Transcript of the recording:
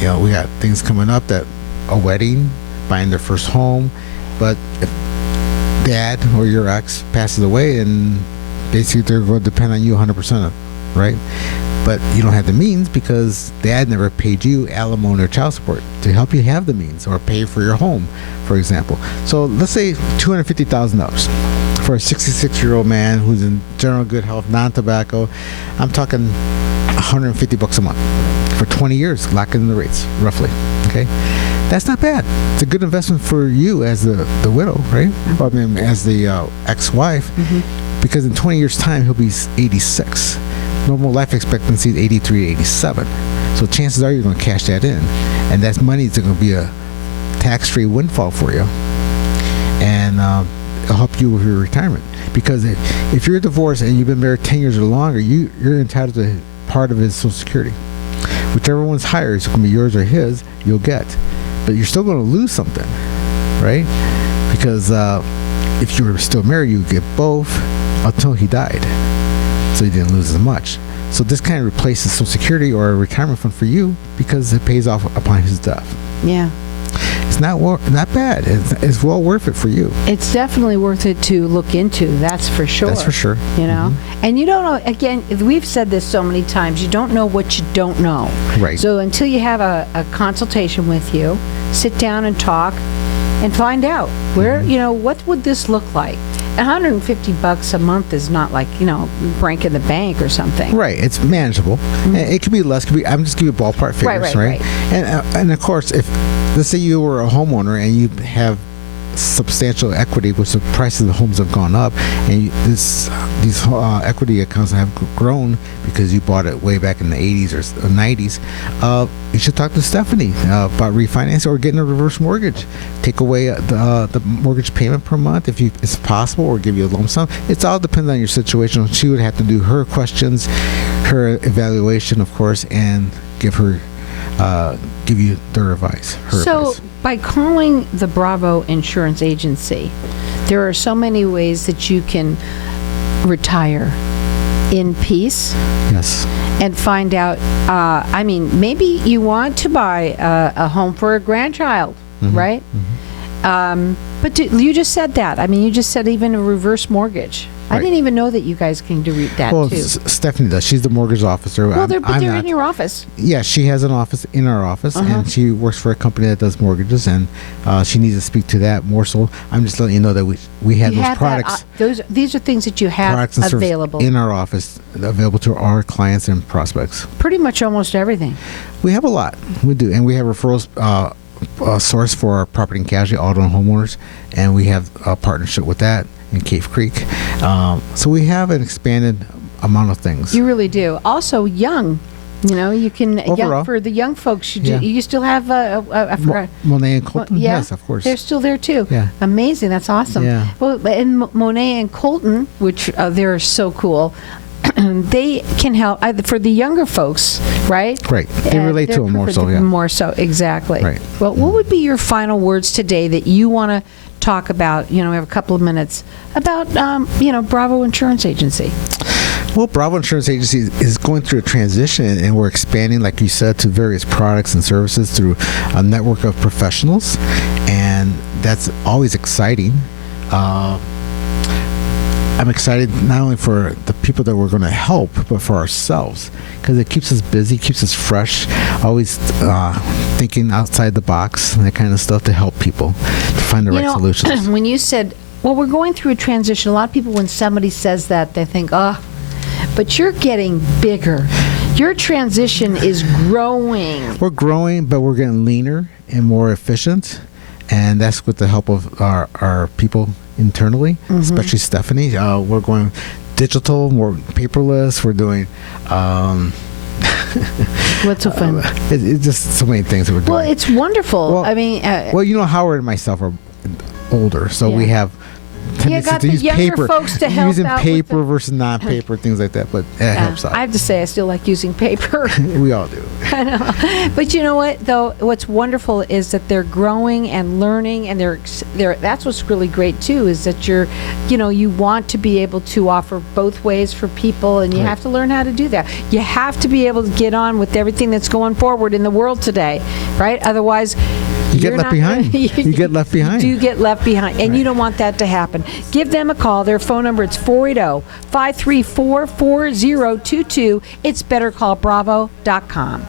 we got things coming up, that a wedding, buying their first home. But if dad or your ex passes away, and basically they're going to depend on you 100%, right? But you don't have the means because dad never paid you alimony or child support to help you have the means or pay for your home, for example. So let's say $250,000 for a 66-year-old man who's in general good health, non-tobacco. I'm talking $150 a month for 20 years, locking in the rates, roughly. Okay, that's not bad. It's a good investment for you as the widow, right? I mean, as the ex-wife, because in 20 years' time he'll be 86. Normal life expectancy is 83 to 87. So chances are you're going to cash that in, and that money is going to be a tax-free windfall for you, and it'll help you with your retirement. Because if you're divorced and you've been married 10 years or longer, you're entitled to part of his Social Security. Whichever one's higher, it's going to be yours or his, you'll get. But you're still going to lose something, right? Because if you were still married, you would get both until he died. So you didn't lose as much. So this kind of replaces Social Security or a retirement fund for you because it pays off upon his death. Yeah. It's not bad. It's well worth it for you. It's definitely worth it to look into. That's for sure. That's for sure. You know? And you don't know, again, we've said this so many times, you don't know what you don't know. Right. So until you have a consultation with you, sit down and talk and find out where, what would this look like? $150 a month is not like, breaking the bank or something. Right. It's manageable. It could be less. I'm just giving you ballpark figures, right? And of course, if let's say you were a homeowner and you have substantial equity, which the prices of the homes have gone up, and these equity accounts have grown because you bought it way back in the 80s or 90s, you should talk to Stephanie about refinancing or getting a reverse mortgage. Take away the mortgage payment per month if it's possible, or give you a lump sum. It's all depends on your situation. She would have to do her questions, her evaluation, of course, and give you their advice. So by calling the Bravo Insurance Agency, there are so many ways that you can retire in peace. Yes. And find out, maybe you want to buy a home for a grandchild, right? But you just said that. You just said even a reverse mortgage. Right. I didn't even know that you guys can do that too. Well, Stephanie does. She's the mortgage officer. Well, they're in your office. Yeah, she has an office in our office, and she works for a company that does mortgages, and she needs to speak to that more so. I'm just letting you know that we have those products. These are things that you have available in our office, available to our clients and prospects. Pretty much almost everything. We have a lot. We do, and we have referrals. Source for our property and casualty, auto and homeowners, and we have a partnership with that in Cave Creek. So we have an expanded amount of things. You really do. Also, young. You can for the young folks. You still have I forgot. Monet and Colton. Yes, of course. They're still there too. Yeah. Amazing. That's awesome. Yeah. Well, and Monet and Colton, which they're so cool. They can help for the younger folks, right? Right. They relate to them more so, yeah. More so, exactly. Right. Well, what would be your final words today that you want to talk about? We have a couple of minutes about, Bravo Insurance Agency. Well, Bravo Insurance Agency is going through a transition, and we're expanding, like you said, to various products and services through a network of professionals, and that's always exciting. I'm excited not only for the people that we're going to help, but for ourselves, because it keeps us busy, keeps us fresh, always thinking outside the box and that kind of stuff to help people to find the right solutions. When you said, we're going through a transition, a lot of people, when somebody says that, they think, but you're getting bigger. Your transition is growing. We're growing, but we're getting leaner and more efficient, and that's with the help of our people internally, especially Stephanie. We're going digital, more paperless. We're doing what's so fun? It's just so many things that we're doing. Well, it's wonderful. Well, Howard and myself are older, so we have tendency got to the use younger paper. folks to help using out with paper the- versus non-paper, things like that. But it helps out. I have to say, I still like using paper. We all do. I know. But you know what, though? What's wonderful is that they're growing and learning, and that's what's really great, too, is that you want to be able to offer both ways for people, and you Right. have to learn how to do that. You have to be able to get on with everything that's going forward in the world today, right? Otherwise, You get you're left not behind. gonna- You get left behind. You do get left behind, and you don't want that to happen. Give them a call. Their phone number, it's 480-534-4022. It's bettercallbravo.com.